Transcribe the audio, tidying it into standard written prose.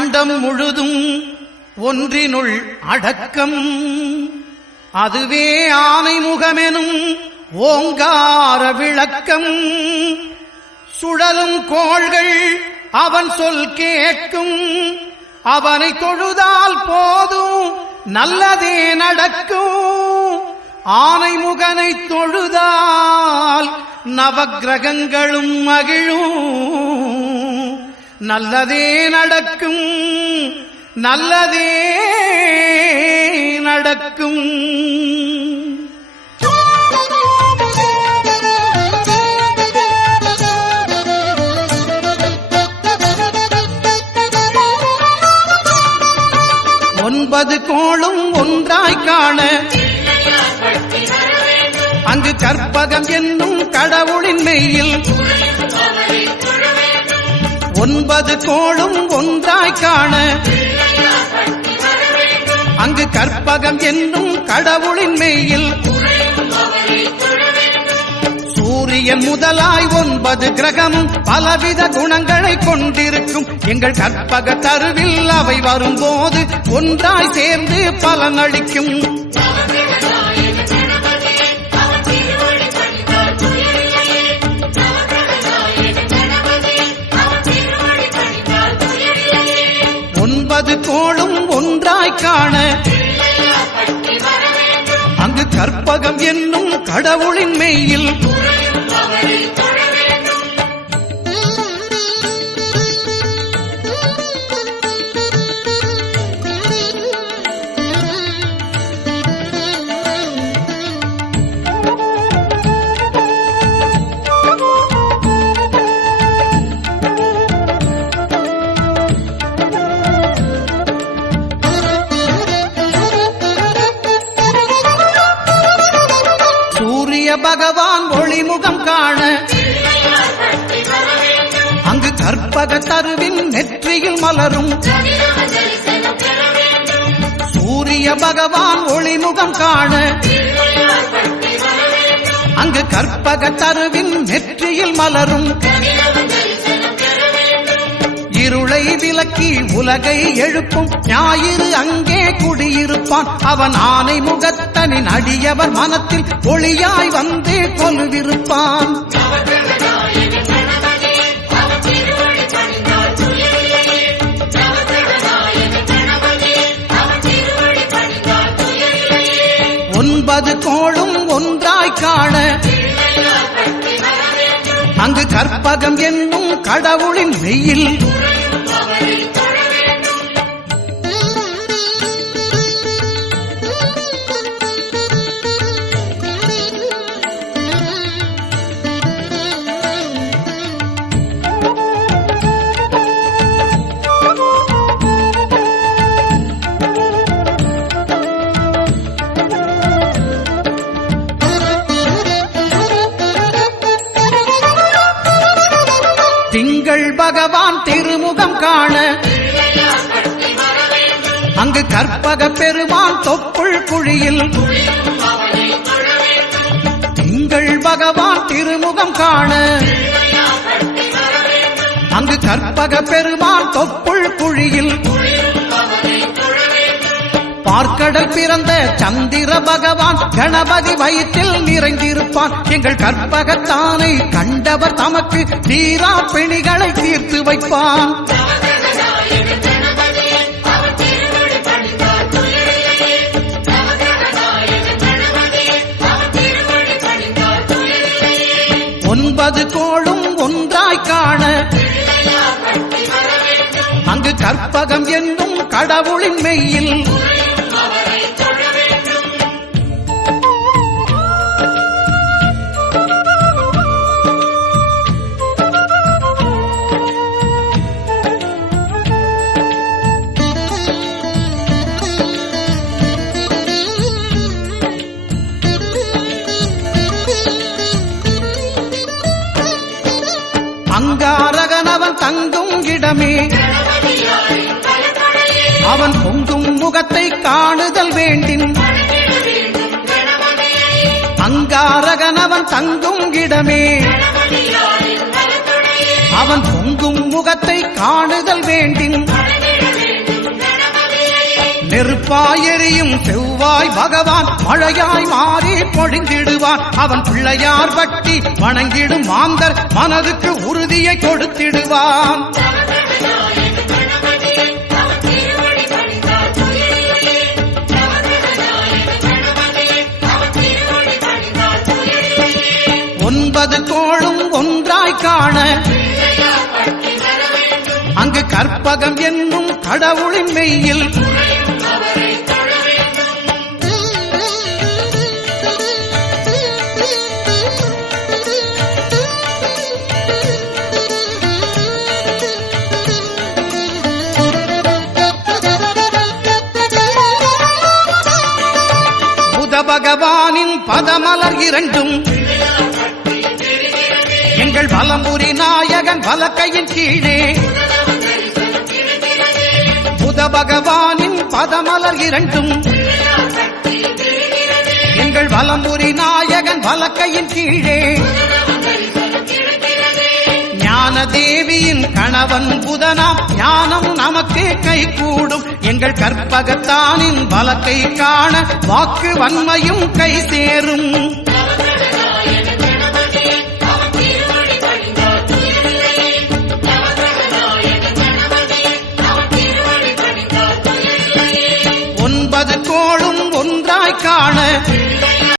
அண்டம் முழுதும் ஒன்றினுள் அடக்கம், அதுவே ஆனை முகமெனும் ஓங்கார விளக்கம். சுழலும் கோள்கள் அவன் சொல் கேட்கும், அவனை தொழுதால் போதும் நல்லதே நடக்கும். ஆனை முகனை தொழுதால் நவக்கிரகங்களும் மகிழும், நல்லதே நடக்கும், நல்லதே நடக்கும். ஒன்பது கோளும் ஒன்றாய் காண அங்கு கற்பகம் என்னும் கடவுளின் மெய்யில். ஒன்பது கோளும் ஒன்றாய் காண அங்கு கற்பகம் என்னும் கடவுளின் மெய்யில். சூரியன் முதலாய் 9 கிரகமும் பலவித குணங்களை கொண்டிருக்கும். எங்கள் கற்பக தருவில் அவை வரும்போது ஒன்றாய் சேர்ந்து பலனளிக்கும். ஒன்பது கோளும் ஒன்றாய் காண அங்கு கற்பகம் என்னும் கடவுளின் மெய்யில். பகவான் ஒளிமுகம் காண அங்கு கற்பக தருவின் நெற்றியில் மலரும். சூரிய பகவான் ஒளிமுகம் காண அங்கு கற்பக தருவின் நெற்றியில் மலரும். இருளை விலக்கி உலகை எழுப்பும் ஞாயிறு அங்கே குடியிருப்பான். அவன் ஆனை முகத்தனின் அடியவர் மனத்தில் ஒளியாய் வந்து கொலுவிருப்பான். ஒன்பது கோளும் ஒன்றாய் காண அங்கு கற்பகம் என்னும் கடவுளின் மெய்யில். திங்கள் பகவான் திருமுகம் காண அங்கு கற்பக பெருமான் தொப்புள் குழியில். திங்கள் பகவான் திருமுகம் காண அங்கு கற்பக பெருமான் தொப்புள் குழியில். பார்க்கடல் பிறந்த சந்திர பகவான் கணபதி வயிற்றில் நிறைந்திருப்பான். எங்கள் கற்பகத்தானை கண்டவர் தமக்கு தீரா பிணிகளை தீர்த்து வைப்பான். ஒன்பது கோளும் ஒன்றாய் காண அங்கு கற்பகம் என்னும் கடவுளின் மெய்யில். அங்காரகனவன் தங்கும் இடமே அவன் பொங்கும் முகத்தை காணுதல் வேண்டின். அங்காரகனவன் தங்கும் இடமே அவன் பொங்கும் முகத்தை காணுதல் வேண்டின். நெருப்பாய் எரியும் செவ்வாய் பகவான் மழையாய் மாறி பொழிந்திடுவான். அவன் பிள்ளையார் பட்டி வணங்கிடும் மாந்தர் மனதுக்கு உறுதியை கொடுத்திடுவான். ஒன்பது கோளும் ஒன்றாய் காண அங்கு கற்பகம் என்னும் கடவுளின் மெய்யில் புத பகவானின் பதமலர் இரண்டும் எங்கள் வலம்புரி நாயகன் வலக்கையின் கீழே புத பகவானின் பதமலர் இரண்டும் எங்கள் வலம்புரி நாயகன் வலக்கையின் கீழே ஞான தேவியின் கணவன் புதனாம் ஞானம் நமக்கு கைகூடும். எங்கள் கற்பகத்தானின் வலக்கை காண வாக்கு வன்மையும் கை சேரும்.